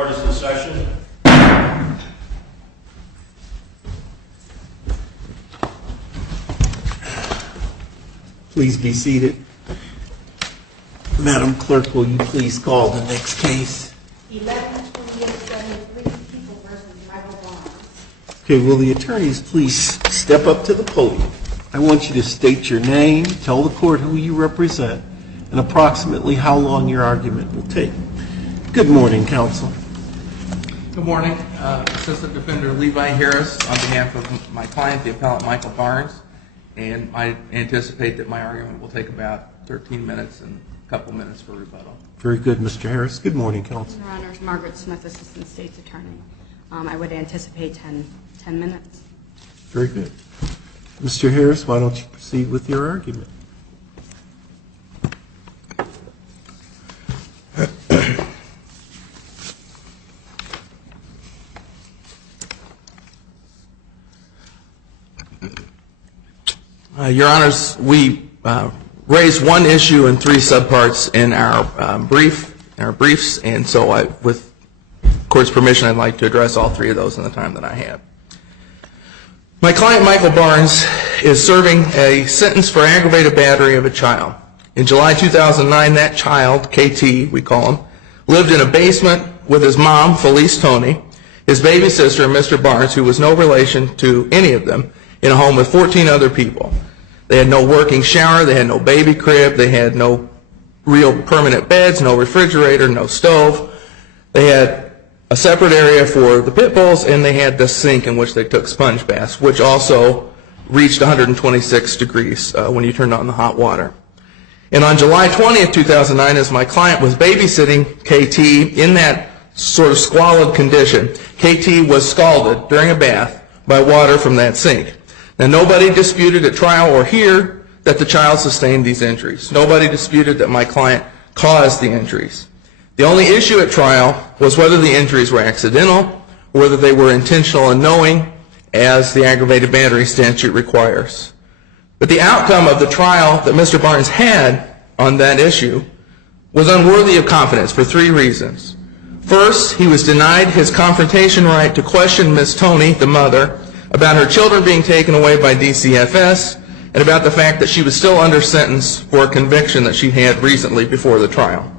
Court is in session. Please be seated. Madam Clerk, will you please call the next case? 11-2873 People v. Michael Barnes. Okay, will the attorneys please step up to the podium? I want you to state your name, tell the court who you represent, and approximately how long your argument will take. Good morning, counsel. Good morning. Assistant Defender Levi Harris on behalf of my client, the appellant Michael Barnes, and I anticipate that my argument will take about 13 minutes and a couple minutes for rebuttal. Very good, Mr. Harris. Good morning, counsel. Your Honors, Margaret Smith, Assistant State's Attorney. I would anticipate 10 minutes. Very good. Mr. Harris, why don't you proceed with your argument? Your Honors, we raised one issue in three subparts in our briefs, and so with court's permission, I'd like to address all three of those in the time that I have. My client, Michael Barnes, is serving a sentence for aggravated battery of a child. In July 2009, that child, KT, we call him, lived in a basement with his mom, Felice Tony, his baby sister, Mr. Barnes, who was no relation to any of them, in a home with 14 other people. They had no working shower, they had no baby crib, they had no real permanent beds, no refrigerator, no stove. They had a separate area for the pit bulls, and they had the sink in which they took sponge baths, which also reached 126 degrees when you turned on the hot water. And on July 20th, 2009, as my client was babysitting KT in that sort of squalid condition, KT was scalded during a bath by water from that sink. Now, nobody disputed at trial or here that the child sustained these injuries. Nobody disputed that my client caused the injuries. The only issue at trial was whether the injuries were accidental or whether they were intentional and knowing, as the aggravated battery statute requires. But the outcome of the trial that Mr. Barnes had on that issue was unworthy of confidence for three reasons. First, he was denied his confrontation right to question Ms. Tony, the mother, about her children being taken away by DCFS and about the fact that she was still under sentence for a conviction that she had recently before the trial.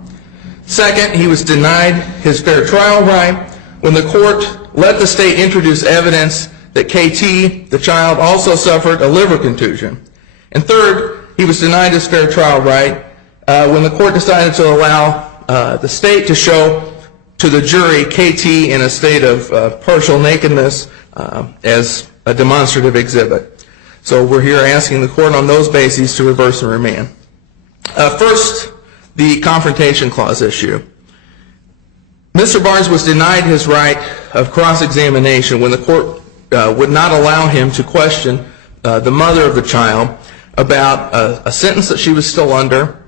Second, he was denied his fair trial right when the court let the state introduce evidence that KT, the child, also suffered a liver contusion. And third, he was denied his fair trial right when the court decided to allow the state to show to the jury KT in a state of partial nakedness as a demonstrative exhibit. So we're here asking the court on those bases to reverse and remand. First, the Confrontation Clause issue. Mr. Barnes was denied his right of cross-examination when the court would not allow him to question the mother of the child about a sentence that she was still under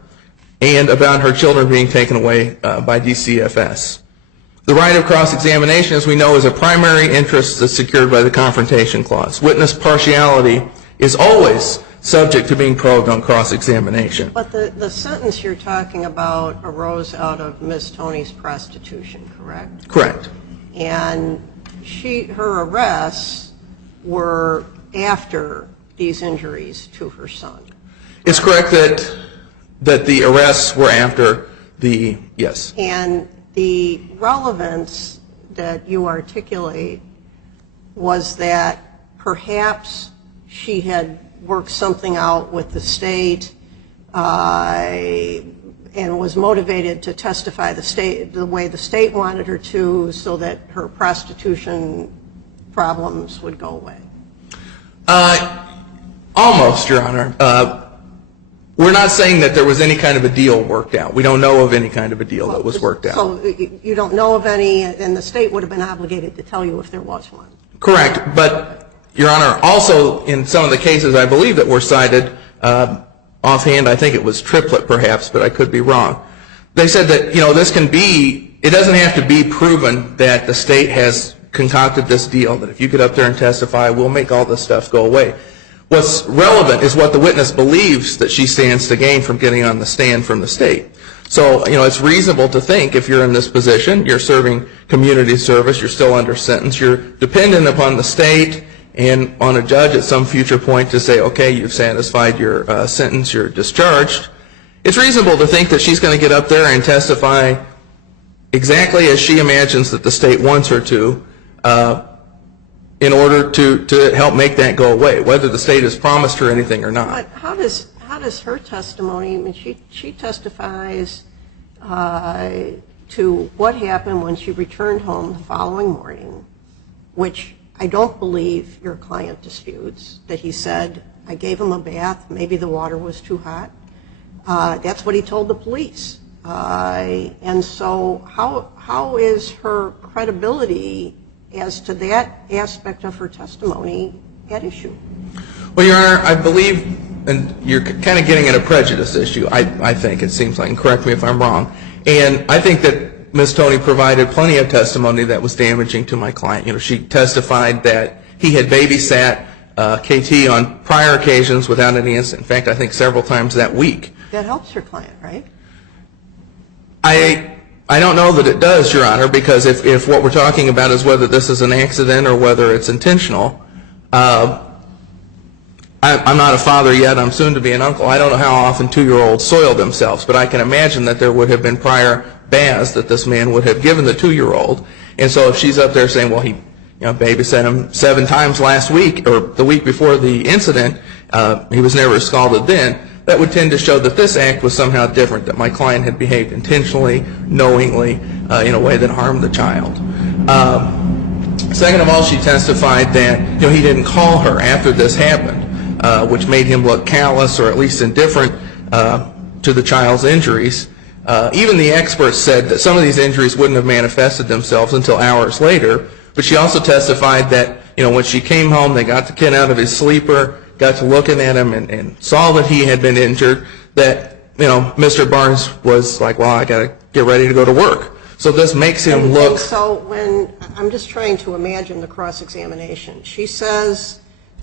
and about her children being taken away by DCFS. The right of cross-examination, as we know, is a primary interest that's secured by the Confrontation Clause. Witness partiality is always subject to being probed on cross-examination. But the sentence you're talking about arose out of Ms. Tony's prostitution, correct? Correct. And her arrests were after these injuries to her son. It's correct that the arrests were after the, yes. And the relevance that you articulate was that perhaps she had worked something out with the state and was motivated to testify the way the state wanted her to so that her prostitution problems would go away. Almost, Your Honor. We're not saying that there was any kind of a deal worked out. We don't know of any kind of a deal that was worked out. So you don't know of any, and the state would have been obligated to tell you if there was one. Correct. But, Your Honor, also in some of the cases I believe that were cited, offhand I think it was triplet perhaps, but I could be wrong. They said that, this can be, it doesn't have to be proven that the state has concocted this deal, that if you get up there and testify, we'll make all this stuff go away. What's relevant is what the witness believes that she stands to gain from getting on the stand from the state. So, it's reasonable to think if you're in this position, you're serving community service, you're still under sentence, you're dependent upon the state and on a judge at some future point to say, okay, you've satisfied your sentence, you're discharged. It's reasonable to think that she's going to get up there and testify exactly as she imagines that the state wants her to in order to help make that go away, whether the state has promised her anything or not. But how does her testimony, I mean, she testifies to what happened when she returned home the following morning, which I don't believe your client disputes, that he said, I gave him a bath, maybe the water was too hot. That's what he told the police. And so how is her credibility as to that aspect of her testimony at issue? Well, Your Honor, I believe, and you're kind of getting at a prejudice issue, I think, it seems like, and correct me if I'm wrong, and I think that Ms. Toney provided plenty of testimony that was damaging to my client. She testified that he had babysat KT on prior occasions without any incident. In fact, I think several times that week. That helps your client, right? I don't know that it does, Your Honor, because if what we're talking about is whether this is an accident or whether it's intentional, I'm not a father yet. I'm soon to be an uncle. I don't know how often 2-year-olds soil themselves, but I can imagine that there would have been prior baths that this man would have given the 2-year-old. And so if she's up there saying, well, he babysat him 7 times last week or the week before the incident, he was never scalded then, that would tend to show that this act was somehow different, that my client had behaved intentionally, knowingly, in a way that harmed the child. Second of all, she testified that he didn't call her after this happened, which made him look callous or at least indifferent to the child's injuries. Even the experts said that some of these injuries wouldn't have manifested themselves until hours later, but she also testified that when she came home, they got the kid out of his sleeper, got to looking at him and saw that he had been injured, that Mr. Barnes was like, well, I got to get ready to go to work. So this makes him look... And so when, I'm just trying to imagine the cross-examination. She says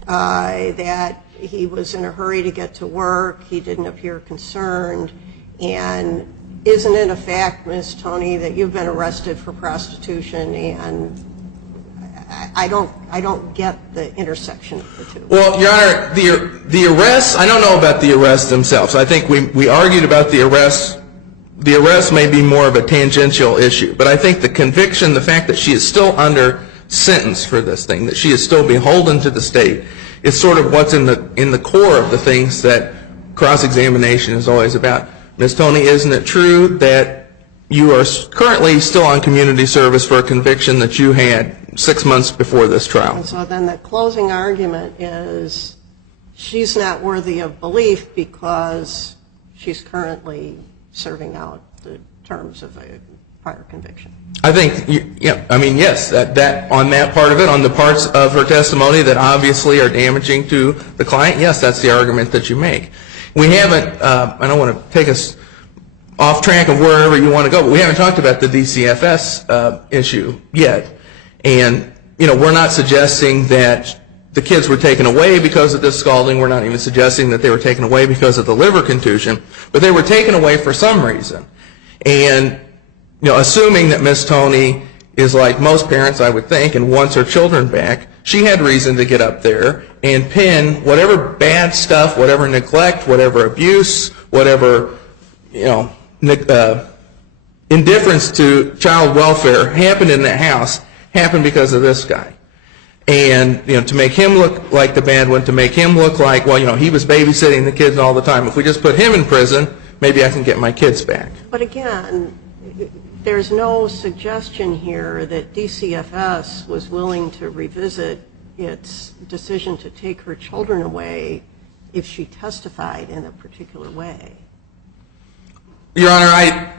that he was in a hurry to get to work, he didn't appear concerned, and isn't it a fact, Ms. Toney, that you've been arrested for prostitution, and I don't get the intersection of the two. Well, Your Honor, the arrests, I don't know about the arrests themselves. I think we argued about the arrests. The arrest may be more of a tangential issue, but I think the conviction, the fact that she is still under sentence for this thing, that she is still beholden to the state, is sort of what's in the core of the things that cross-examination is always about. Ms. Toney, isn't it true that you are currently still on community service for a conviction that you had 6 months before this trial? And so then the closing argument is she's not worthy of belief because she's currently serving out the terms of a prior conviction. I think, yes, that on that part of it, on the parts of her testimony that obviously are damaging to the client, yes, that's the argument that you make. We haven't, I don't want to take us off track of wherever you want to go, but we haven't talked about the DCFS issue yet. And, we're not suggesting that the kids were taken away because of this scalding. We're not even suggesting that they were taken away because of the liver contusion, but they were taken away for some reason. And, assuming that Ms. Toney is like most parents, I would think, and wants her children back, she had reason to get up there and pin whatever bad stuff, whatever neglect, whatever abuse, whatever, indifference to child welfare happened in that house, happened because of this guy. And, to make him look like the bad one, to make him look like, well, he was babysitting the kids all the time. If we just put him in prison, maybe I can get my kids back. But again, there's no suggestion here that DCFS was willing to revisit its decision to take her children away if she testified in a particular way. Your Honor,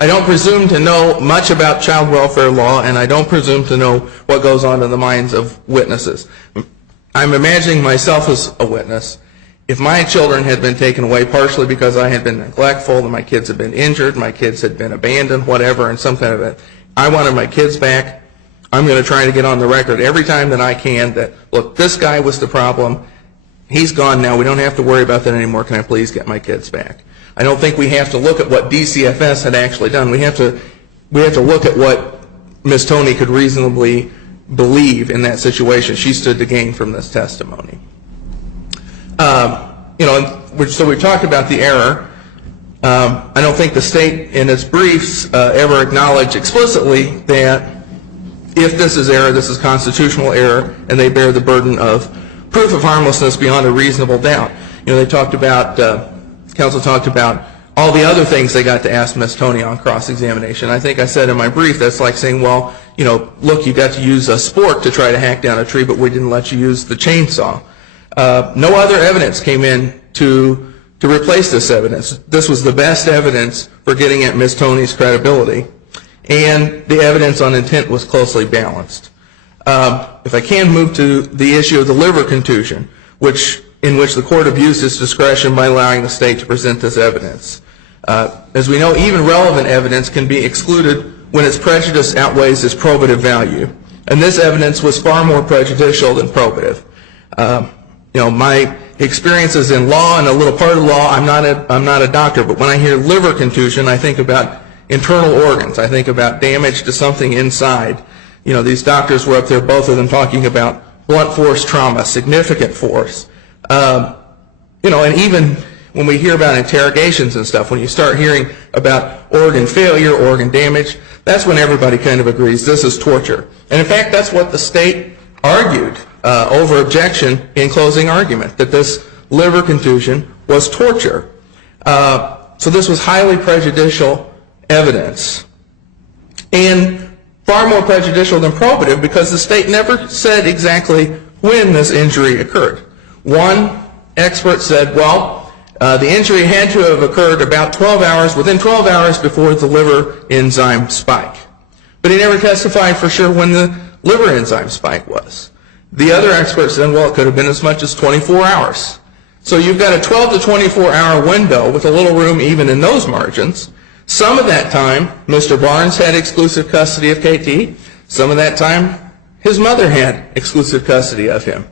I don't presume to know much about child welfare law, and I don't presume to know what goes on in the minds of witnesses. I'm imagining myself as a witness. If my children had been taken away partially because I had been neglectful, and my kids had been injured, my kids had been abandoned, whatever, and some kind of a, I wanted my kids back, I'm going to try to get on the record every time that I can that, look, this guy was the problem. He's gone now. We don't have to worry about that anymore. Can I please get my kids back? I don't think we have to look at what DCFS had actually done. We have to look at what Ms. Toney could reasonably believe in that situation. She stood to gain from this testimony. So we've talked about the error. I don't think the state in its briefs ever acknowledged explicitly that if this is error, this is constitutional error, and they bear the burden of proof of harmlessness beyond a reasonable doubt. They talked about, counsel talked about all the other things they got to ask Ms. Toney on cross-examination. I think I said in my brief that's like saying, well, look, you got to use a spork to try to hack down a tree, but we didn't let you use the chainsaw. No other evidence came in to replace this evidence. This was the best evidence for getting at Ms. Toney's credibility, and the evidence on intent was closely balanced. If I can move to the issue of the liver contusion, in which the court abused its discretion by allowing the state to present this evidence. As we know, even relevant evidence can be excluded when its prejudice outweighs its probative value, and this evidence was far more prejudicial than probative. My experiences in law and a little part of law, I'm not a doctor, but when I hear liver contusion, I think about internal organs. I think about damage to something inside. These doctors were up there, both of them, talking about blunt force trauma, significant force. And even when we hear about interrogations and stuff, when you start hearing about organ failure, organ damage, that's when everybody kind of agrees this is torture. And in fact, that's what the state argued over objection in closing argument, that this liver contusion was torture. So this was highly prejudicial evidence, and far more prejudicial than probative because the state never said exactly when this injury occurred. One expert said, well, the injury had to have occurred about 12 hours, within 12 hours before the liver enzyme spike. But he never testified for sure when the liver enzyme spike was. The other expert said, well, it could have been as much as 24 hours. So you've got a 12 to 24 hour window with a little room even in those margins. Some of that time, Mr. Barnes had exclusive custody of KT. Some of that time, his mother had exclusive custody of him.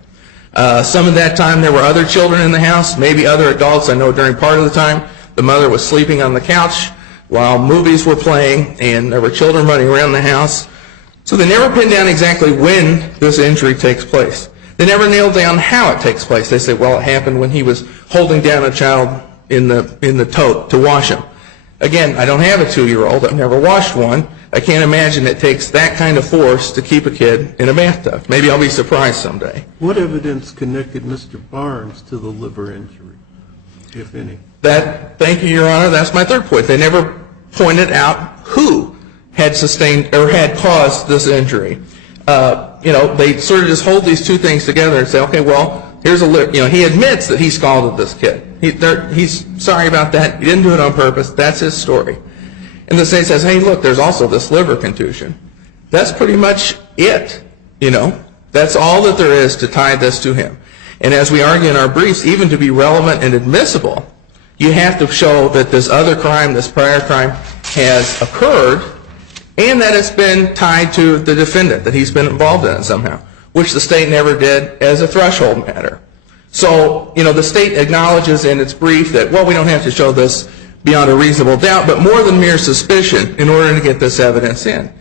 Some of that time, there were other children in the house, maybe other adults. I know during part of the time, the mother was sleeping on the couch while movies were playing, and there were children running around the house. So they never pinned down exactly when this injury takes place. They never nailed down how it takes place. They say, well, it happened when he was holding down a child in the tote to wash him. Again, I don't have a 2-year-old. I've never washed one. I can't imagine it takes that kind of force to keep a kid in a bathtub. Maybe I'll be surprised someday. What evidence connected Mr. Barnes to the liver injury, if any? Thank you, Your Honor. That's my third point. They never pointed out who had sustained or had caused this injury. They sort of just hold these two things together and say, okay, well, here's a liver. He admits that he scalded this kid. He's sorry about that. He didn't do it on purpose. That's his story. And the state says, hey, look, there's also this liver contusion. That's pretty much it. That's all that there is to tie this to him. And as we argue in our briefs, even to be relevant and admissible, you have to show that this other crime, this prior crime, has occurred and that it's been tied to the defendant, that he's been involved in it somehow, which the state never did as a threshold matter. So, the state acknowledges in its brief that, well, we don't have to show this beyond a reasonable doubt, but more than mere suspicion in order to get this evidence in.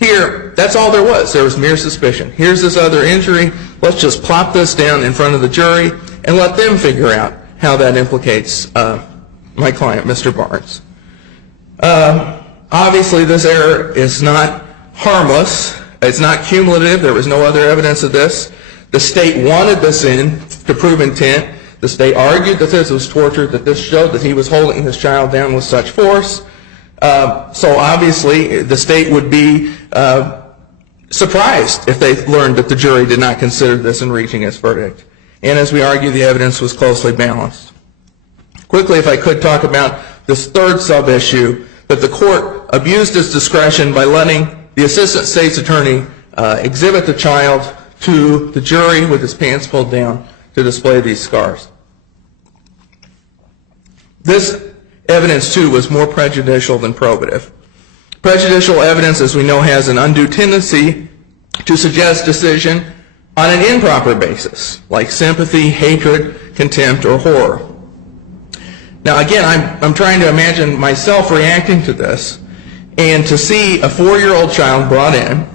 Here, that's all there was. There was mere suspicion. Here's this other injury. Let's just plop this down in front of the jury and let them figure out how that implicates my client, Mr. Barnes. Obviously, this error is not harmless. It's not cumulative. There was no other evidence of this. The state wanted this in to prove intent. The state argued that this was torture, that this showed that he was holding his child down with such force. So obviously, the state would be surprised if they learned that the jury did not consider this in reaching its verdict. And as we argue, the evidence was closely balanced. Quickly, if I could talk about this third sub-issue, that the court abused its discretion by letting the assistant state's attorney exhibit the child to the jury with his pants pulled down to display these scars. This evidence, too, was more prejudicial than probative. Prejudicial evidence, as we know, has an undue tendency to suggest decision on an improper basis, like sympathy, hatred, contempt, or horror. Now again, I'm trying to imagine myself reacting to this, and to see a 4-year-old child brought in.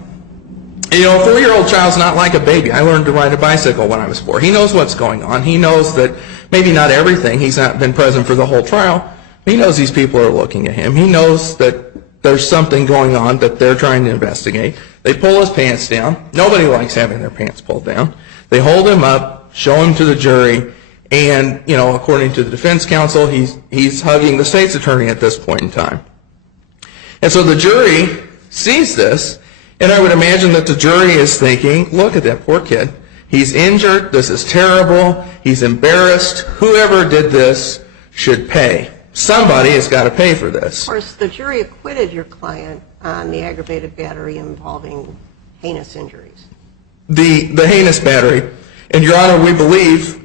You know, a 4-year-old child's not like a baby. I learned to ride a bicycle when I was 4. He knows what's going on. He knows that maybe not everything. He's not been present for the whole trial. He knows these people are looking at him. He knows that there's something going on that they're trying to investigate. They pull his pants down. Nobody likes having their pants pulled down. They hold him up, show him to the jury, and, you know, according to the defense counsel, he's hugging the state's attorney at this point in time. And so the jury sees this, and I would imagine that the jury is thinking, look at that poor kid. He's injured. This is terrible. He's embarrassed. Whoever did this should pay. Somebody has got to pay for this. Of course, the jury acquitted your client on the aggravated battery involving heinous injuries. The heinous battery. And, Your Honor, we believe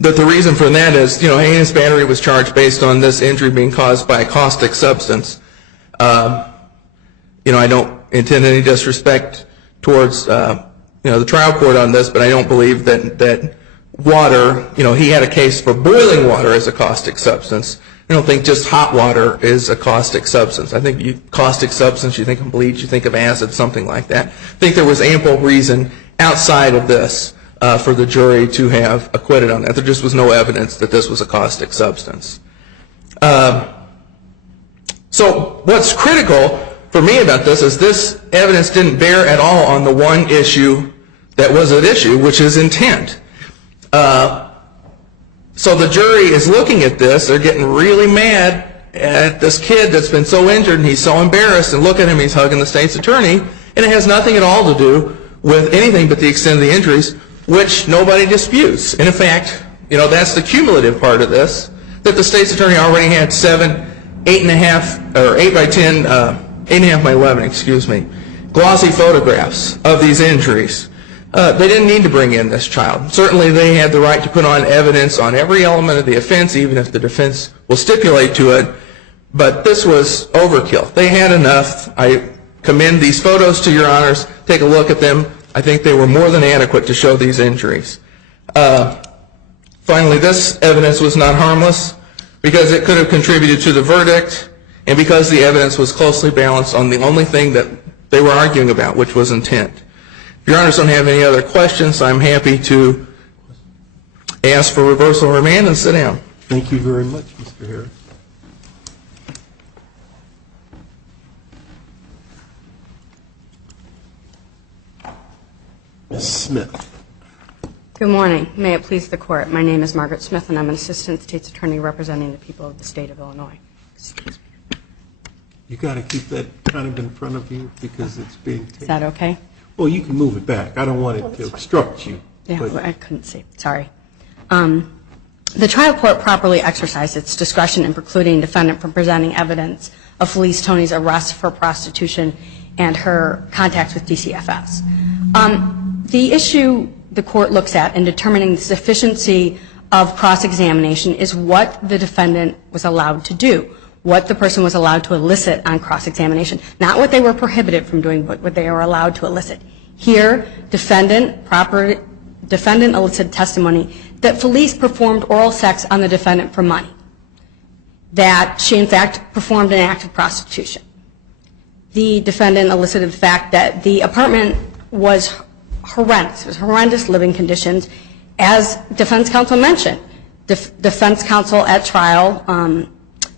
that the reason for that is, you know, heinous battery was charged based on this injury being caused by a caustic substance. You know, I don't intend any disrespect towards, you know, the trial court on this, but I don't believe that water, you know, he had a case for boiling water as a caustic substance. I don't think just hot water is a caustic substance. I think caustic substance, you think of bleach, you think of acid, something like that. I think there was ample reason outside of this for the jury to have acquitted on that. There just was no evidence that this was a caustic substance. So what's critical for me about this is this evidence didn't bear at all on the one issue that was at issue, which is intent. So the jury is looking at this. They're getting really mad at this kid that's been so injured, and he's so embarrassed, and look at him, he's hugging the state's attorney, and it has nothing at all to do with anything but the extent of the injuries, which nobody disputes. And in fact, you know, that's the cumulative part of this, that the state's attorney already had 8.5 by 10, 8.5 by 11, excuse me, glossy photographs of these injuries. They didn't need to bring in this child. Certainly they had the right to put on evidence on every element of the offense, even if the defense will stipulate to it, but this was overkill. They had enough. I commend these photos to Your Honors. Take a look at them. I think they were more than adequate to show these injuries. Finally, this evidence was not harmless because it could have contributed to the verdict and because the evidence was closely balanced on the only thing that they were arguing about, which was intent. If Your Honors don't have any other questions, I'm happy to ask for reversal or remand and sit down. Thank you very much, Mr. Harris. Ms. Smith. Good morning. May it please the Court. My name is Margaret Smith, and I'm an Assistant State's Attorney representing the people of the state of Illinois. Excuse me. You got to keep that kind of in front of you because it's being taken. Is that okay? Well, you can move it back. I don't want it to obstruct you. Yeah, I couldn't see. Sorry. The trial court properly exercised its discretion in precluding defendant from presenting evidence of Felice Tony's arrest for prostitution and her contacts with DCFS. The issue the court looks at in determining the sufficiency of cross-examination is what the defendant was allowed to do, what the person was allowed to elicit on cross-examination, not what they were prohibited from doing, but what they were allowed to elicit. Here, defendant elicited testimony that Felice performed oral sex on the defendant for money, that she, in fact, performed an act of prostitution. The defendant elicited the fact that the apartment was horrendous. It was horrendous living conditions. As defense counsel mentioned, defense counsel at trial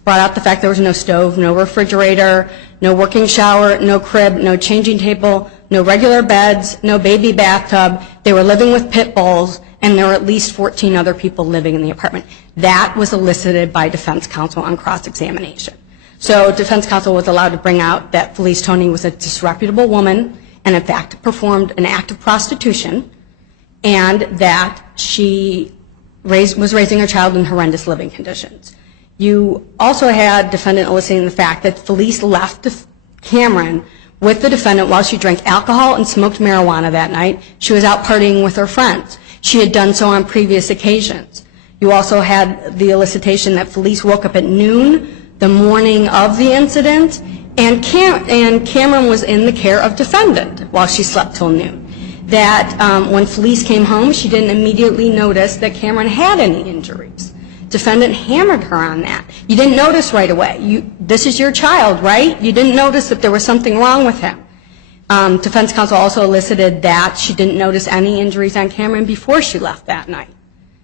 brought out the fact there was no stove, no refrigerator, no working shower, no crib, no changing table, no regular beds, no baby bathtub. They were living with pit bulls, and there were at least 14 other people living in the apartment. That was elicited by defense counsel on cross-examination. So defense counsel was allowed to bring out that Felice Tony was a disreputable woman and, in fact, performed an act of prostitution, and that she was raising her child in horrendous living conditions. You also had defendant eliciting the fact that Felice left Cameron with the defendant while she drank alcohol and smoked marijuana that night. She was out partying with her friends. She had done so on previous occasions. You also had the elicitation that Felice woke up at noon the morning of the incident, and Cameron was in the care of defendant while she slept till noon. that when Felice came home, she didn't immediately notice that Cameron had any injuries. Defendant hammered her on that. You didn't notice right away. This is your child, right? You didn't notice that there was something wrong with him. Defense counsel also elicited that she didn't notice any injuries on Cameron before she left that night,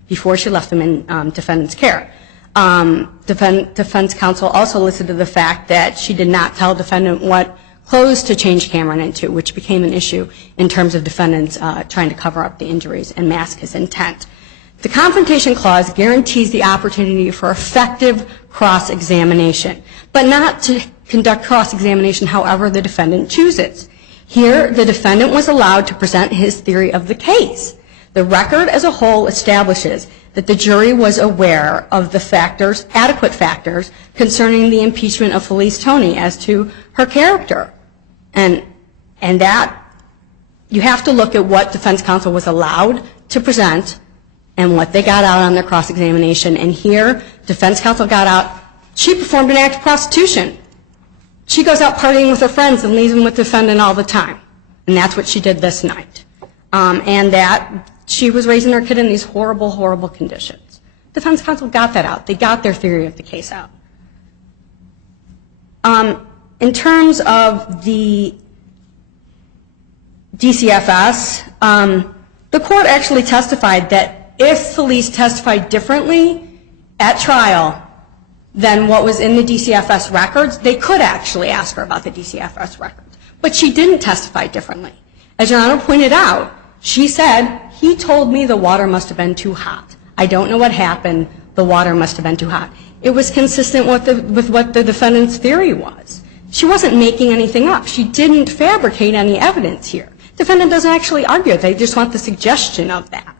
before she left him in defendant's care. Defense counsel also elicited the fact that she did not tell defendant what clothes to change Cameron into, which became an issue in terms of defendants trying to cover up the injuries and mask his intent. The Confrontation Clause guarantees the opportunity for effective cross-examination, but not to conduct cross-examination however the defendant chooses. Here, the defendant was allowed to present his theory of the case. The record as a whole establishes that the jury was aware of the factors, adequate factors, concerning the impeachment of Felice Toney as to her character. And that, you have to look at what defense counsel was allowed to present and what they got out on their cross-examination. And here, defense counsel got out, she performed an act of prostitution. She goes out partying with her friends and leaves them with the defendant all the time. And that's what she did this night. And that she was raising her kid in these horrible, horrible conditions. Defense counsel got that out. They got their theory of the case out. In terms of the DCFS, the court actually testified that if Felice testified differently at trial than what was in the DCFS records, they could actually ask her about the DCFS records. But she didn't testify differently. As Your Honor pointed out, she said, he told me the water must have been too hot. I don't know what happened. The water must have been too hot. It was consistent with what the defendant's theory was. She wasn't making anything up. She didn't fabricate any evidence here. The defendant doesn't actually argue it. They just want the suggestion of that.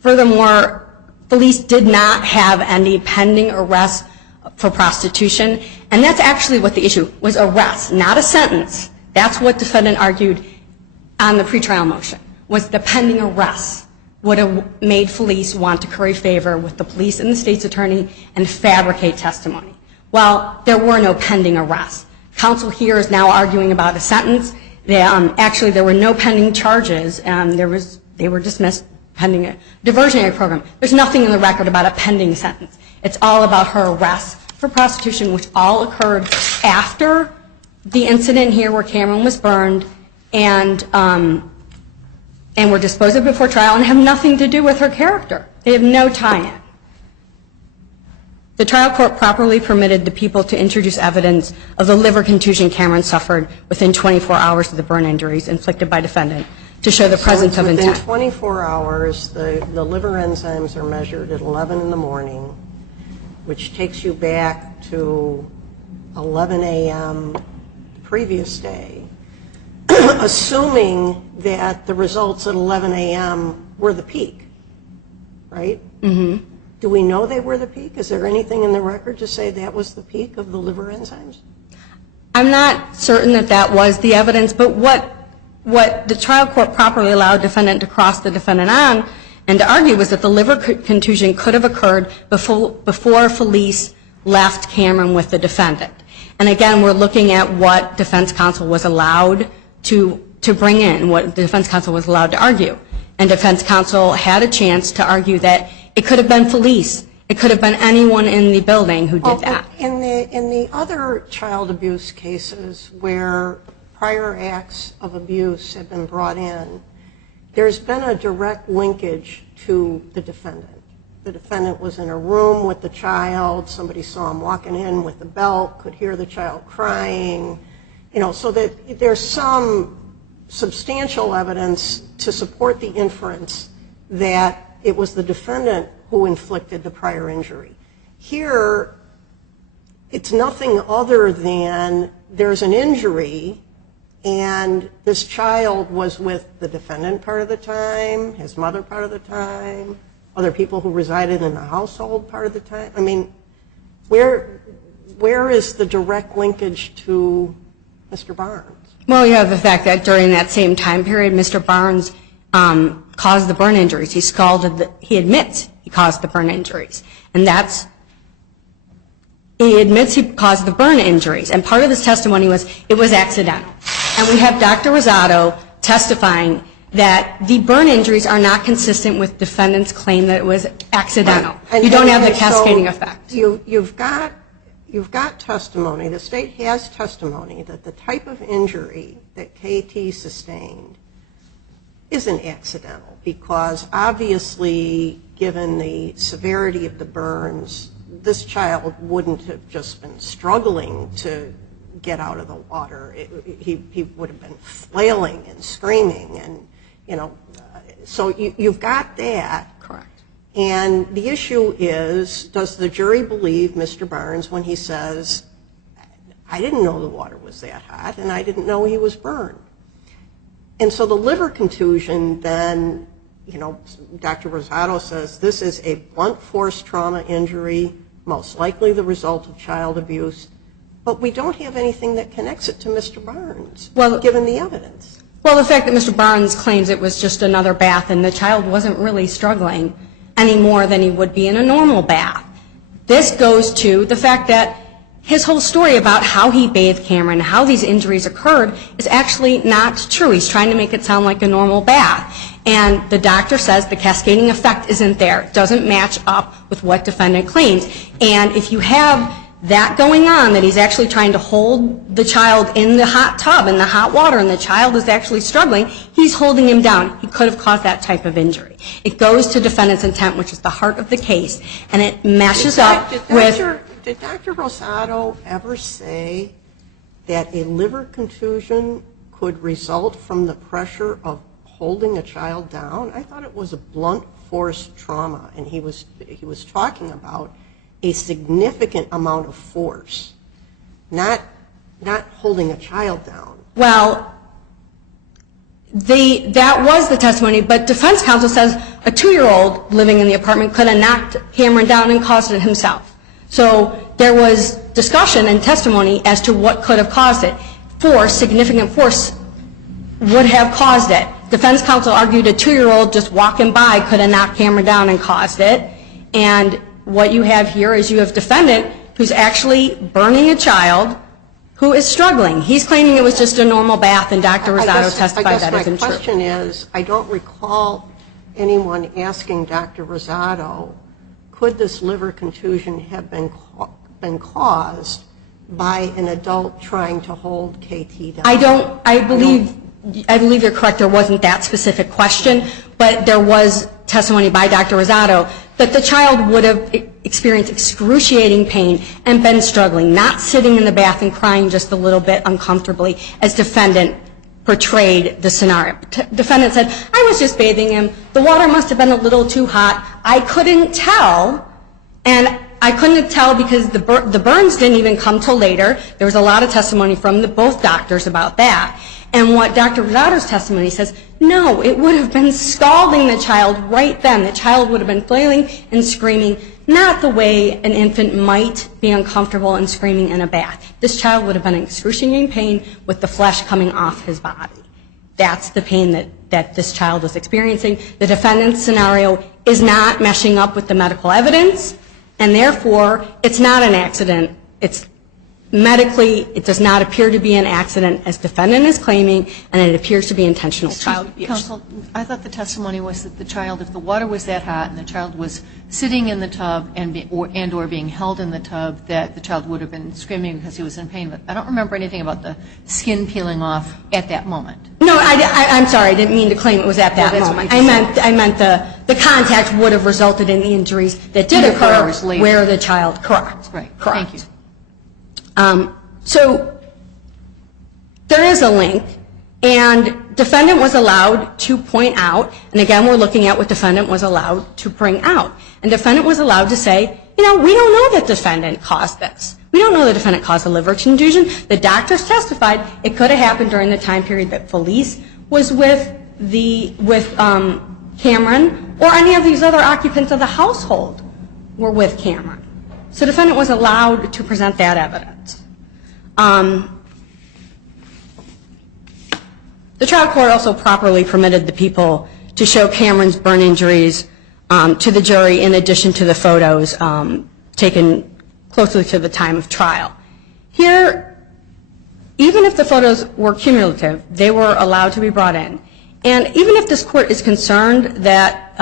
Furthermore, Felice did not have any pending arrests for prostitution. And that's actually what the issue was, arrest, not a sentence. That's what defendant argued on the pretrial motion, was the pending arrests would have made Felice want to curry favor with the police and the state's attorney and fabricate testimony. Well, there were no pending arrests. Counsel here is now arguing about a sentence. Actually, there were no pending charges. They were dismissed pending a diversionary program. There's nothing in the record about a pending sentence. It's all about her arrest for prostitution, which all occurred after the incident here where Cameron was burned and were disposed of before trial and have nothing to do with her character. They have no tie-in. The trial court properly permitted the people to introduce evidence of the liver contusion Cameron suffered within 24 hours of the burn injuries inflicted by defendant to show the presence of intent. Within 24 hours, the liver enzymes are measured at 11 in the morning, which takes you back to 11 a.m. the previous day, assuming that the results at 11 a.m. were the peak, right? Mm-hmm. Do we know they were the peak? Is there anything in the record to say that was the peak of the liver enzymes? I'm not certain that that was the evidence, but what the trial court properly allowed defendant to cross the defendant on and to argue was that the liver contusion could have occurred before Felice left Cameron with the defendant. And again, we're looking at what defense counsel was allowed to bring in, what the defense counsel was allowed to argue. And defense counsel had a chance to argue that it could have been Felice. It could have been anyone in the building who did that. In the other child abuse cases where prior acts of abuse have been brought in, there's been a direct linkage to the defendant. The defendant was in a room with the child. Somebody saw him walking in with the belt, could hear the child crying, so that there's some substantial evidence to support the inference that it was the defendant who inflicted the prior injury. Here, it's nothing other than there's an injury and this child was with the defendant part of the time, his mother part of the time, other people who resided in the household part of the time. I mean, where is the direct linkage to Mr. Barnes? Well, you have the fact that during that same time period, Mr. Barnes caused the burn injuries. He admits he caused the burn injuries. And he admits he caused the burn injuries. And part of his testimony was it was accidental. And we have Dr. Rosado testifying that the burn injuries are not consistent with defendant's claim that it was accidental. You don't have the cascading effect. You've got testimony, the state has testimony that the type of injury that KT sustained isn't accidental, because obviously, given the severity of the burns, this child wouldn't have just been struggling to get out of the water. He would have been flailing and screaming, and, you know, so you've got that. Correct. And the issue is, does the jury believe Mr. Barnes when he says, I didn't know the water was that hot, and I didn't know he was burned? And so the liver contusion then, you know, Dr. Rosado says this is a blunt force trauma injury, most likely the result of child abuse, but we don't have anything that connects it to Mr. Barnes, given the evidence. Well, the fact that Mr. Barnes claims it was just another bath and the child wasn't really struggling any more than he would be in a normal bath. This goes to the fact that his whole story about how he bathed Cameron, how these injuries occurred, is actually not true. He's trying to make it sound like a normal bath. And the doctor says the cascading effect isn't there. It doesn't match up with what defendant claims. And if you have that going on, that he's actually trying to hold the child in the hot tub, in the hot water, and the child is actually struggling, he's holding him down. He could have caused that type of injury. It goes to defendant's intent, which is the heart of the case, and it meshes up with... Did Dr. Rosado ever say that a liver contusion could result from the pressure of holding a child down? I thought it was a blunt force trauma, and he was talking about a significant amount of force, not holding a child down. Well, that was the testimony, but defense counsel says a 2-year-old living in the apartment could have knocked Cameron down and caused it himself. So there was discussion and testimony as to what could have caused it. Significant force would have caused it. Defense counsel argued a 2-year-old just walking by could have knocked Cameron down and caused it. And what you have here is you have defendant who's actually burning a child who is struggling. He's claiming it was just a normal bath, and Dr. Rosado testified that isn't true. My question is, I don't recall anyone asking Dr. Rosado, could this liver contusion have been caused by an adult trying to hold KT down? I believe you're correct. There wasn't that specific question, but there was testimony by Dr. Rosado that the child would have experienced excruciating pain and been struggling, not sitting in the bath and crying just a little bit uncomfortably, as defendant portrayed the scenario. Defendant said, I was just bathing him. The water must have been a little too hot. I couldn't tell, and I couldn't tell because the burns didn't even come till later. There was a lot of testimony from both doctors about that. And what Dr. Rosado's testimony says, no, it would have been scalding the child right then. The child would have been flailing and screaming, not the way an infant might be uncomfortable and screaming in a bath. This child would have been in excruciating pain with the flesh coming off his body. That's the pain that this child was experiencing. The defendant's scenario is not meshing up with the medical evidence, and therefore it's not an accident. It's medically, it does not appear to be an accident, as defendant is claiming, and it appears to be intentional child abuse. Counsel, I thought the testimony was that the child, if the water was that hot and the child was sitting in the tub or being held in the tub, that the child would have been screaming because he was in pain. But I don't remember anything about the skin peeling off at that moment. No, I'm sorry. I didn't mean to claim it was at that moment. I meant the contact would have resulted in the injuries that did occur where the child, correct. Right. Correct. Thank you. So there is a link, and defendant was allowed to point out, and again we're looking at what defendant was allowed to bring out. And defendant was allowed to say, we don't know that defendant caused this. We don't know the defendant caused a liver contusion. The doctors testified it could have happened during the time period that Felice was with Cameron, or any of these other occupants of the household were with Cameron. So defendant was allowed to present that evidence. The trial court also properly permitted the people to show Cameron's burn injuries to the jury in addition to the photos taken closely to the time of trial. Here, even if the photos were cumulative, they were allowed to be brought in. And even if this court is concerned that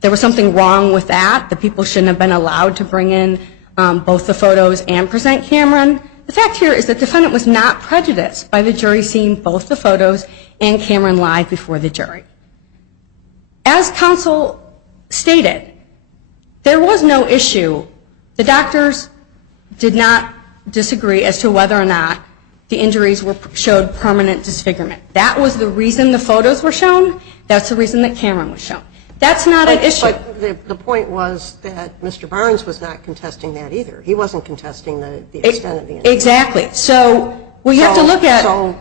there was something wrong with that, the people shouldn't have been allowed to bring in both the photos and present Cameron, the fact here is that the defendant was not prejudiced by the jury seeing both the photos and Cameron live before the jury. As counsel stated, there was no issue. The doctors did not disagree as to whether or not the injuries showed permanent disfigurement. That was the reason the photos were shown. That's the reason that Cameron was shown. That's not an issue. But the point was that Mr. Barnes was not contesting that either. He wasn't contesting the extent of the injury. Exactly. So we have to look at... So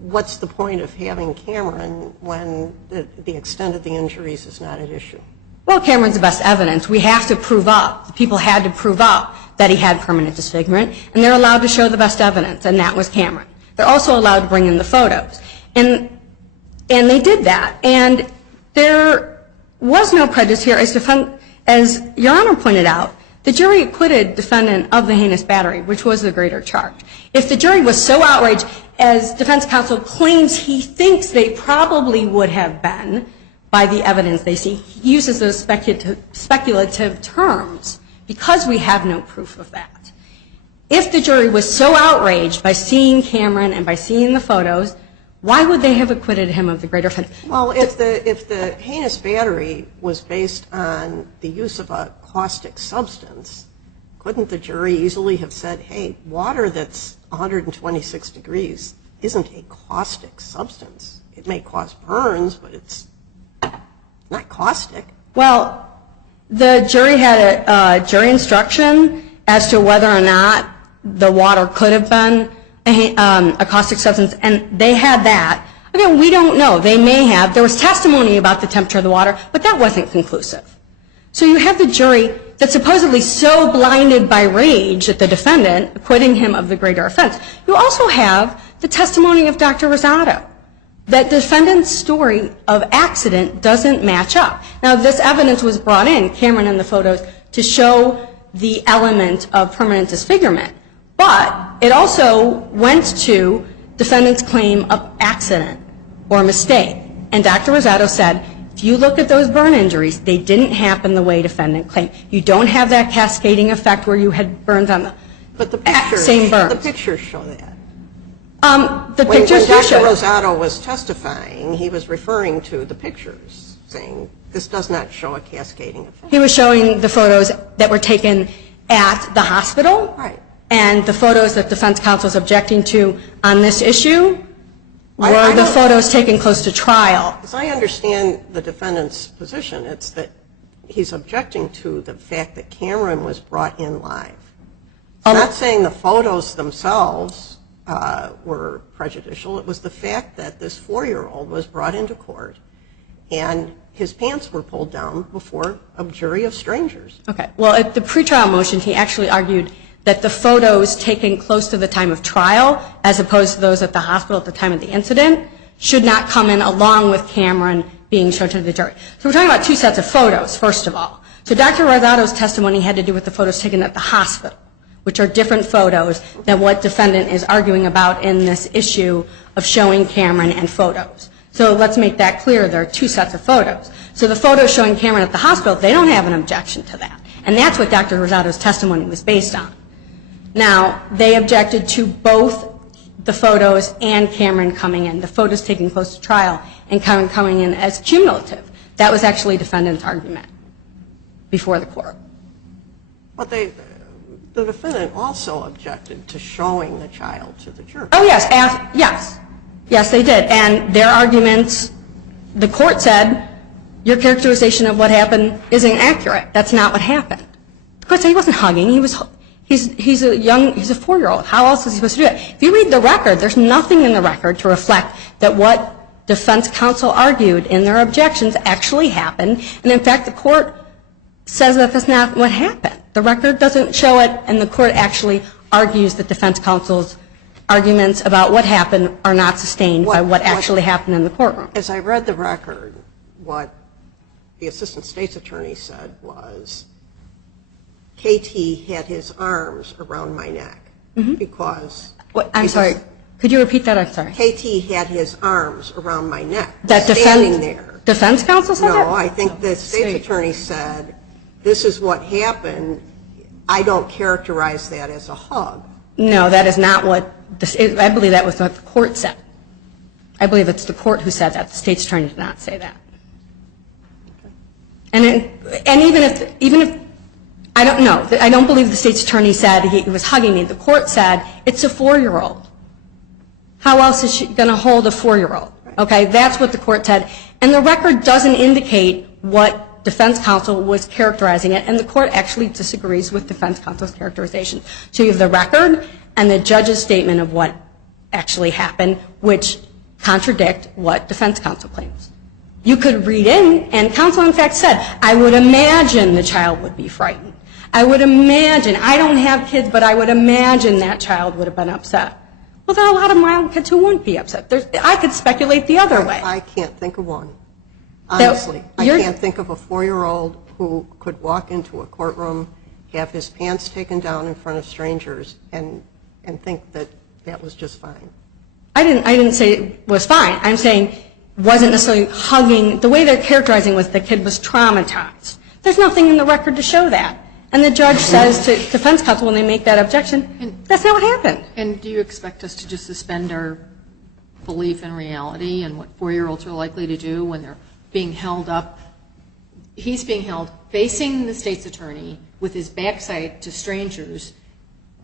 what's the point of having Cameron when the extent of the injuries is not at issue? Well, Cameron's the best evidence. We have to prove up. The people had to prove up that he had permanent disfigurement, and they're allowed to show the best evidence, and that was Cameron. They're also allowed to bring in the photos. And they did that. And there was no prejudice here. As Your Honor pointed out, the jury acquitted defendant of the heinous battery, which was the greater charge. If the jury was so outraged, as defense counsel claims he thinks they probably would have been by the evidence they see, he uses those speculative terms because we have no proof of that. If the jury was so outraged by seeing Cameron and by seeing the photos, why would they have acquitted him of the greater offense? Well, if the heinous battery was based on the use of a caustic substance, couldn't the jury easily have said, hey, water that's 126 degrees isn't a caustic substance? It may cause burns, but it's not caustic. Well, the jury had a jury instruction as to whether or not the water could have been a caustic substance, and they had that. Again, we don't know. They may have. There was testimony about the temperature of the water, but that wasn't conclusive. So you have the jury that's supposedly so blinded by rage at the defendant, acquitting him of the greater offense. You also have the testimony of Dr. Rosado, that defendant's story of accident doesn't match up. Now, this evidence was brought in, Cameron and the photos, to show the element of permanent disfigurement. But it also went to defendant's claim of accident or mistake. And Dr. Rosado said, if you look at those burn injuries, they didn't happen the way defendant claimed. You don't have that cascading effect where you had burns on the same burns. But the pictures show that. The pictures do show. When Dr. Rosado was testifying, he was referring to the pictures, saying this does not show a cascading effect. He was showing the photos that were taken at the hospital. Right. And the photos that defense counsel is objecting to on this issue were the photos taken close to trial. As I understand the defendant's position, it's that he's objecting to the fact that Cameron was brought in live. He's not saying the photos themselves were prejudicial. It was the fact that this 4-year-old was brought into court and his pants were pulled down before a jury of strangers. Okay. Well, at the pretrial motion, he actually argued that the photos taken close to the time of trial, as opposed to those at the hospital at the time of the incident, should not come in along with Cameron being shown to the jury. So we're talking about two sets of photos, first of all. So Dr. Rosado's testimony had to do with the photos taken at the hospital, which are different photos than what defendant is arguing about in this issue of showing Cameron and photos. So let's make that clear. There are two sets of photos. So the photos showing Cameron at the hospital, they don't have an objection to that. And that's what Dr. Rosado's testimony was based on. Now, they objected to both the photos and Cameron coming in, the photos taken close to trial and Cameron coming in as cumulative. That was actually defendant's argument before the court. But the defendant also objected to showing the child to the jury. Oh, yes. Yes, they did. And their arguments, the court said, your characterization of what happened isn't accurate. That's not what happened. The court said he wasn't hugging. He's a 4-year-old. How else is he supposed to do it? If you read the record, there's nothing in the record to reflect that what defense counsel argued in their objections actually happened. And, in fact, the court says that that's not what happened. The record doesn't show it, and the court actually argues that defense counsel's arguments about what happened are not sustained by what actually happened in the courtroom. As I read the record, what the assistant state's attorney said was, KT had his arms around my neck because... I'm sorry. Could you repeat that? I'm sorry. KT had his arms around my neck, That standing there. Defense counsel said that? No, I think the state's attorney said, this is what happened. I don't characterize that as a hug. No, that is not what, I believe that was what the court said. I believe it's the court who said that. The state's attorney did not say that. And even if, I don't know, I don't believe the state's attorney said he was hugging me. The court said, it's a 4-year-old. How else is she going to hold a 4-year-old? Okay, that's what the court said. And the record doesn't indicate what defense counsel was characterizing it, and the court actually disagrees with defense counsel's characterization. So you have the record and the judge's statement of what actually happened, which contradict what defense counsel claims. You could read in, and counsel in fact said, I would imagine the child would be frightened. I would imagine, I don't have kids, but I would imagine that child would have been upset. Well, there are a lot of mild kids who wouldn't be upset. I could speculate the other way. I can't think of one. Honestly, I can't think of a 4-year-old who could walk into a courtroom, have his pants taken down in front of strangers, and think that that was just fine. I didn't say it was fine. I'm saying wasn't necessarily hugging. The way they're characterizing was the kid was traumatized. There's nothing in the record to show that. And the judge says to defense counsel when they make that objection, that's not what happened. And do you expect us to just suspend our belief in reality and what 4-year-olds are likely to do when they're being held up? He's being held facing the state's attorney with his backside to strangers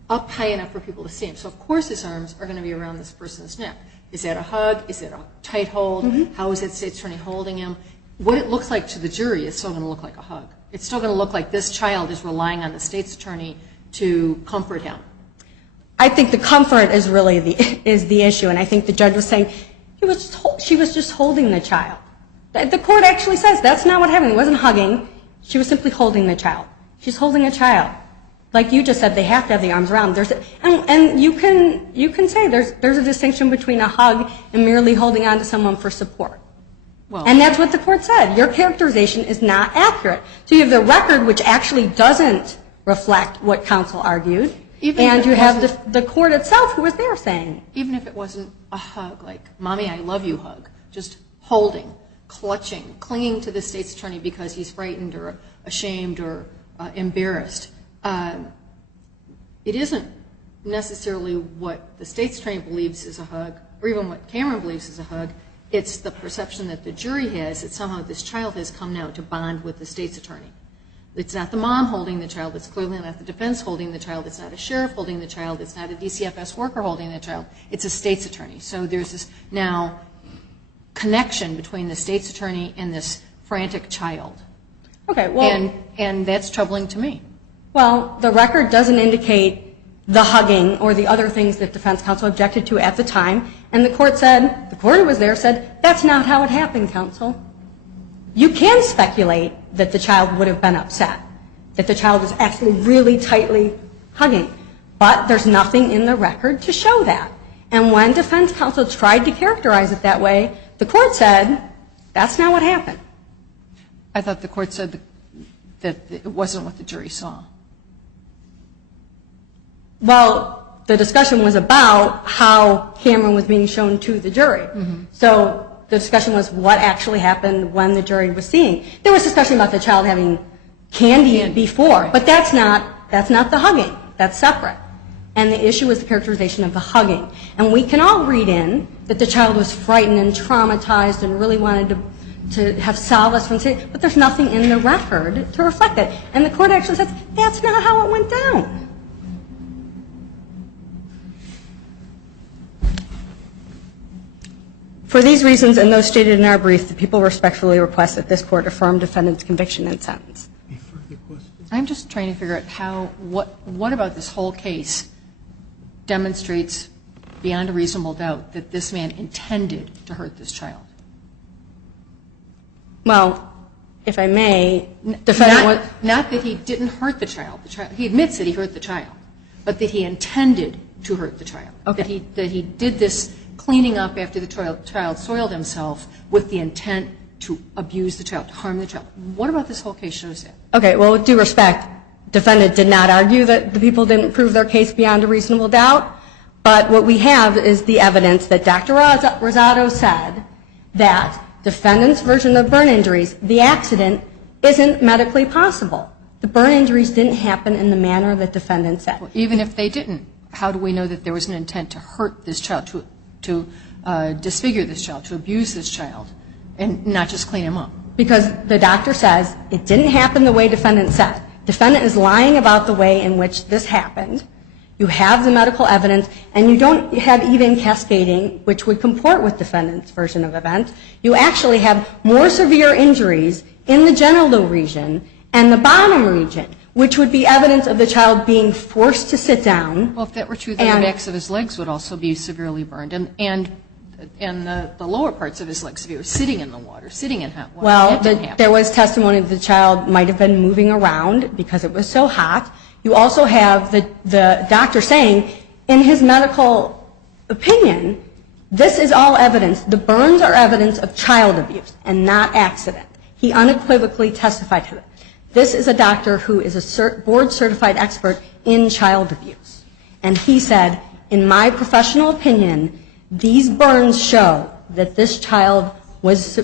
up high enough for people to see him. So of course his arms are going to be around this person's neck. Is that a hug? Is it a tight hold? How is that state's attorney holding him? What it looks like to the jury is still going to look like a hug. It's still going to look like this child is relying on the state's attorney to comfort him. I think the comfort is really the issue, and I think the judge was saying she was just holding the child. The court actually says that's not what happened. It wasn't hugging. She was simply holding the child. She's holding a child. Like you just said, they have to have the arms around. And you can say there's a distinction between a hug and merely holding on to someone for support. Well, and that's what the court said. Your characterization is not accurate. So you have the record, which actually doesn't reflect what counsel argued, and you have the court itself who was there saying. Even if it wasn't a hug, like, Mommy, I love you hug, just holding, clutching, clinging to the state's attorney because he's frightened or ashamed or embarrassed. It isn't necessarily what the state's attorney believes is a hug, or even what Cameron believes is a hug. It's the perception that the jury has that somehow this child has come now to bond with the state's attorney. It's not the mom holding the child. It's clearly not the defense holding the child. It's not a sheriff holding the child. It's not a DCFS worker holding the child. It's a state's attorney. So there's this now connection between the state's attorney and this frantic child. Okay, well, and that's troubling to me. Well, the record doesn't indicate the hugging or the other things that defense counsel objected to at the time, and the court who was there said, that's not how it happened, counsel. You can speculate that the child would have been upset, that the child was actually really tightly hugging, but there's nothing in the record to show that. And when defense counsel tried to characterize it that way, the court said, that's not what happened. I thought the court said that it wasn't what the jury saw. Well, the discussion was about how Cameron was being shown to the jury. So the discussion was what actually happened when the jury was seeing. There was discussion about the child having candy before, but that's not the hugging. That's separate. And the issue was the characterization of the hugging. And we can all read in that the child was frightened and traumatized and really wanted to have solace from seeing, but there's nothing in the record to reflect that. And the court actually says, that's not how it went down. For these reasons and those stated in our brief, the people respectfully request that this court affirm defendant's conviction and sentence. Any further questions? I'm just trying to figure out what about this whole case demonstrates beyond a reasonable doubt that this man intended to hurt this child. Well, if I may, Not that he didn't hurt the child. He admits that he hurt the child, but that he intended to hurt the child. Okay. That he did this cleaning up after the child soiled himself with the intent to abuse the child, to harm the child. What about this whole case shows that? Okay, well, with due respect, defendant did not argue that the people didn't prove their case beyond a reasonable doubt. But what we have is the evidence that Dr. Rosado said that defendant's version of burn injuries, the accident, isn't medically possible. The burn injuries didn't happen in the manner that defendant said. Well, even if they didn't, how do we know that there was an intent to hurt this child, to disfigure this child, to abuse this child, and not just clean him up? Because the doctor says it didn't happen the way defendant said. Defendant is lying about the way in which this happened. You have the medical evidence, and you don't have even cascading, which would comport with defendant's version of events. You actually have more severe injuries in the genital region and the bottom region, which would be evidence of the child being forced to sit down. Well, if that were true, then the backs of his legs would also be severely burned, and the lower parts of his legs if he was sitting in the water, sitting in hot water. Well, there was testimony that the child might have been moving around because it was so hot. You also have the doctor saying, in his medical opinion, this is all evidence. The burns are evidence of child abuse and not accident. He unequivocally testified to it. This is a doctor who is a board-certified expert in child abuse. And he said, in my professional opinion, these burns show that this child was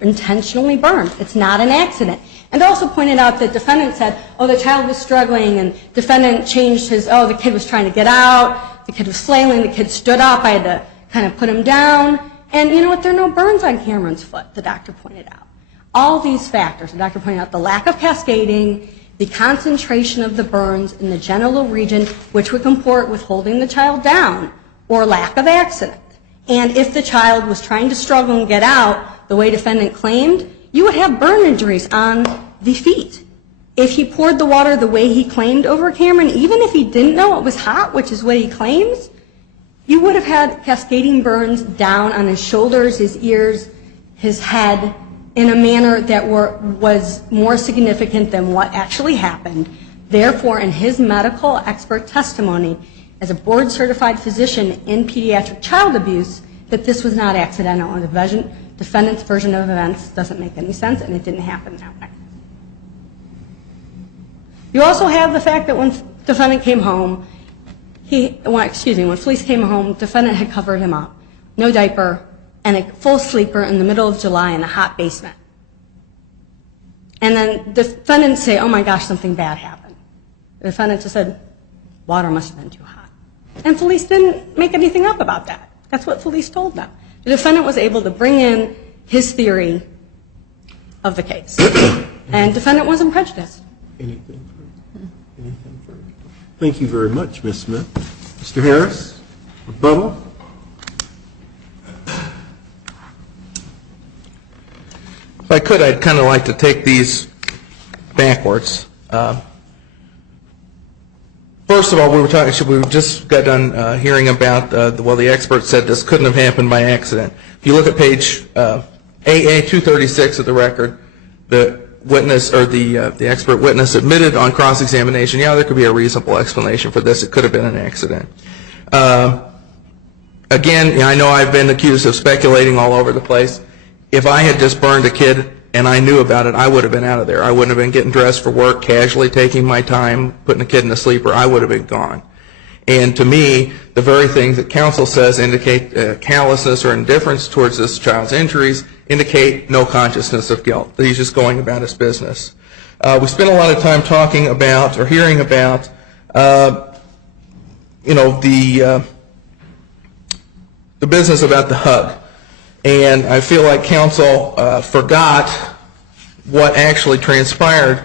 intentionally burned. It's not an accident. And also pointed out that defendant said, oh, the child was struggling, and defendant changed his, oh, the kid was trying to get out, the kid was flailing, the kid stood up, I had to kind of put him down. And you know what, there are no burns on Cameron's foot, the doctor pointed out. All these factors, the doctor pointed out the lack of cascading, the concentration of the burns in the genital region, which would comport with holding the child down, or lack of accident. And if the child was trying to struggle and get out, the way defendant claimed, you would have burn injuries on the feet. If he poured the water the way he claimed over Cameron, even if he didn't know it was hot, which is what he claims, you would have had cascading burns down on his shoulders, his ears, his head, in a manner that was more significant than what actually happened. Therefore, in his medical expert testimony, as a board-certified physician in pediatric child abuse, that this was not accidental, and the defendant's version of events doesn't make any sense, and it didn't happen that way. You also have the fact that when defendant came home, when police came home, defendant had covered him up, no diaper, and a full sleeper in the middle of July in a hot basement. And then defendants say, oh my gosh, something bad happened. The defendant just said, water must have been too hot. And police didn't make anything up about that. That's what police told them. The defendant was able to bring in his theory of the case. And defendant wasn't prejudiced. Anything further? Anything further? Thank you very much, Ms. Smith. Mr. Harris, rebuttal. If I could, I'd kind of like to take these backwards. First of all, we just got done hearing about, the expert said this couldn't have happened by accident. If you look at page AA 236 of the record, the witness, or the expert witness admitted on cross-examination, yeah, there could be a reasonable explanation for this. It could have been an accident. Again, I know I've been accused of speculating all over the place. If I had just burned a kid and I knew about it, I would have been out of there. I wouldn't have been getting dressed for work, casually taking my time, putting a kid in a sleeper. I would have been gone. And to me, the very things that counsel says indicate callousness or indifference towards this child's injuries indicate no consciousness of guilt. He's just going about his business. We spent a lot of time talking about or hearing about, the business about the hug. And I feel like counsel forgot what actually transpired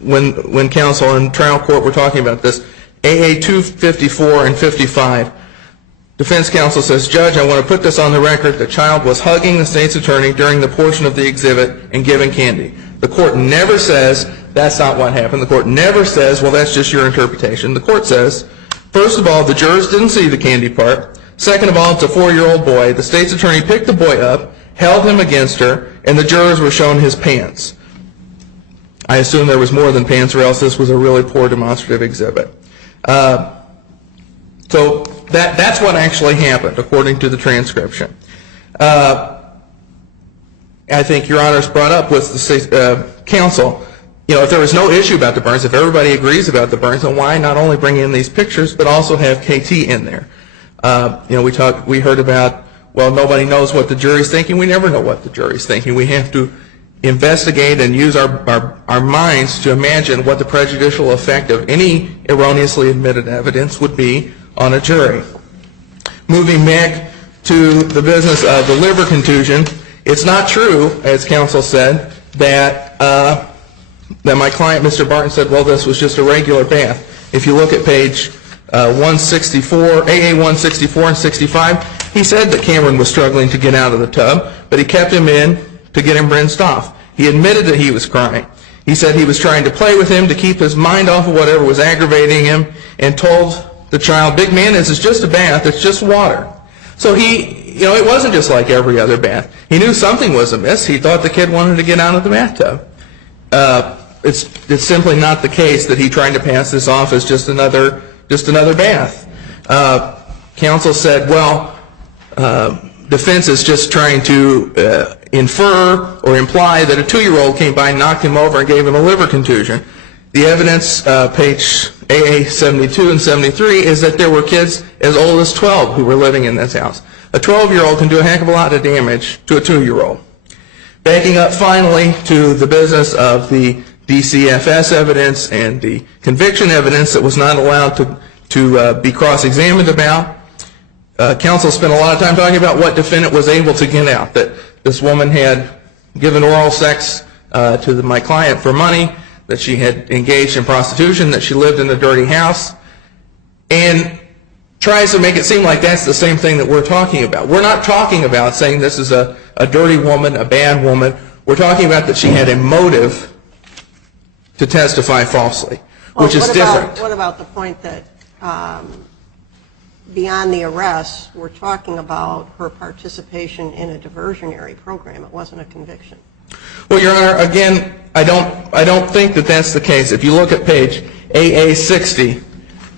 when counsel and trial court were talking about this. AA 254 and 55, defense counsel says, Judge, I want to put this on the record. The child was hugging the state's attorney during the portion of the exhibit and giving candy. The court never says that's not what happened. The court never says, well, that's just your interpretation. The court says, first of all, the jurors didn't see the candy part. Second of all, it's a 4-year-old boy. The state's attorney picked the boy up, held him against her, and the jurors were shown his pants. I assume there was more than pants, or else this was a really poor demonstrative exhibit. So that's what actually happened, according to the transcription. I think Your Honor's brought up with the counsel if there was no issue about the burns, if everybody agrees about the burns, then why not only bring in these pictures, but also have KT in there? We heard about, well, nobody knows what the jury's thinking. We never know what the jury's thinking. We have to investigate and use our minds to imagine what the prejudicial effect of any erroneously admitted evidence would be on a jury. Moving back to the business of the liver contusion, it's not true, as counsel said, that my client, Mr. Barton, said, well, this was just a regular bath. If you look at page 164, AA 164 and 65, he said that Cameron was struggling to get out of the tub, but he kept him in to get him rinsed off. He admitted that he was crying. He said he was trying to play with him to keep his mind off of whatever was aggravating him, and told the child, big man, this is just a bath, it's just water. So it wasn't just like every other bath. He knew something was amiss. He thought the kid wanted to get out of the bathtub. It's simply not the case that he tried to pass this off as just another bath. Counsel said, well, defense is just trying to infer or imply that a 2-year-old came by, knocked him over, and gave him a liver contusion. The evidence, page AA 72 and 73, is that there were kids as old as 12 who were living in this house. A 12-year-old can do a heck of a lot of damage to a 2-year-old. Backing up finally to the business of the DCFS evidence and the conviction evidence that was not allowed to be cross-examined about, counsel spent a lot of time talking about what defendant was able to get out, that this woman had given oral sex to my client for money, that she had engaged in prostitution, that she lived in a dirty house, and tries to make it seem like that's the same thing that we're talking about. We're not talking about saying this is a dirty woman, a bad woman. We're talking about that she had a motive to testify falsely, which is different. What about the point that beyond the arrest, we're talking about her participation in a diversionary program? It wasn't a conviction. Well, Your Honor, again, I don't think that that's the case. If you look at page AA 60,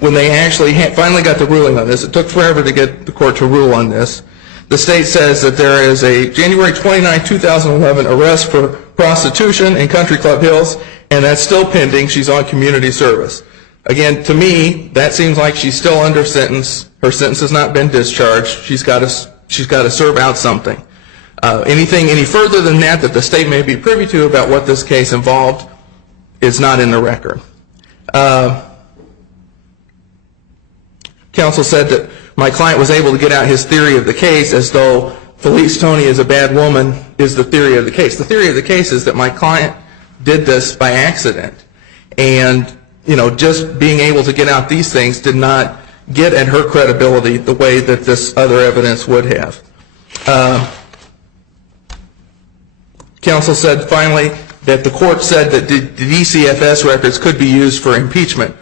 when they actually finally got the ruling on this, it took forever to get the court to rule on this. The state says that there is a January 29, 2011 arrest for prostitution in Country Club Hills, and that's still pending. She's on community service. Again, to me, that seems like she's still under sentence. Her sentence has not been discharged. She's got to serve out something. Anything any further than that the state may be privy to about what this case involved is not in the record. Counsel said that my client was able to get out his theory of the case as though Felice Tony is a bad woman is the theory of the case. The theory of the case is that my client did this by accident. And, just being able to get out these things did not get at her credibility the way that this other evidence would have. Counsel said finally that the court said that the DCFS records could be used for impeachment.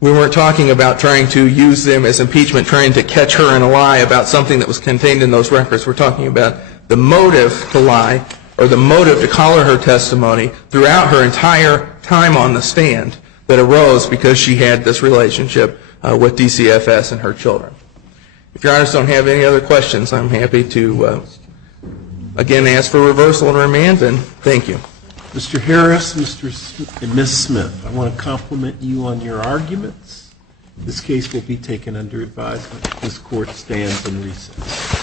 We weren't talking about trying to use them as impeachment, trying to catch her in a lie about something that was contained in those records. We're talking about the motive to lie or the motive to color her testimony throughout her entire time on the stand that arose because she had this relationship with DCFS and her children. If Your Honors don't have any other questions, I'm happy to, again, ask for reversal and remand, and thank you. Mr. Harris, and Ms. Smith, I want to compliment you on your arguments. This case will be taken under advisement. This court stands in recess.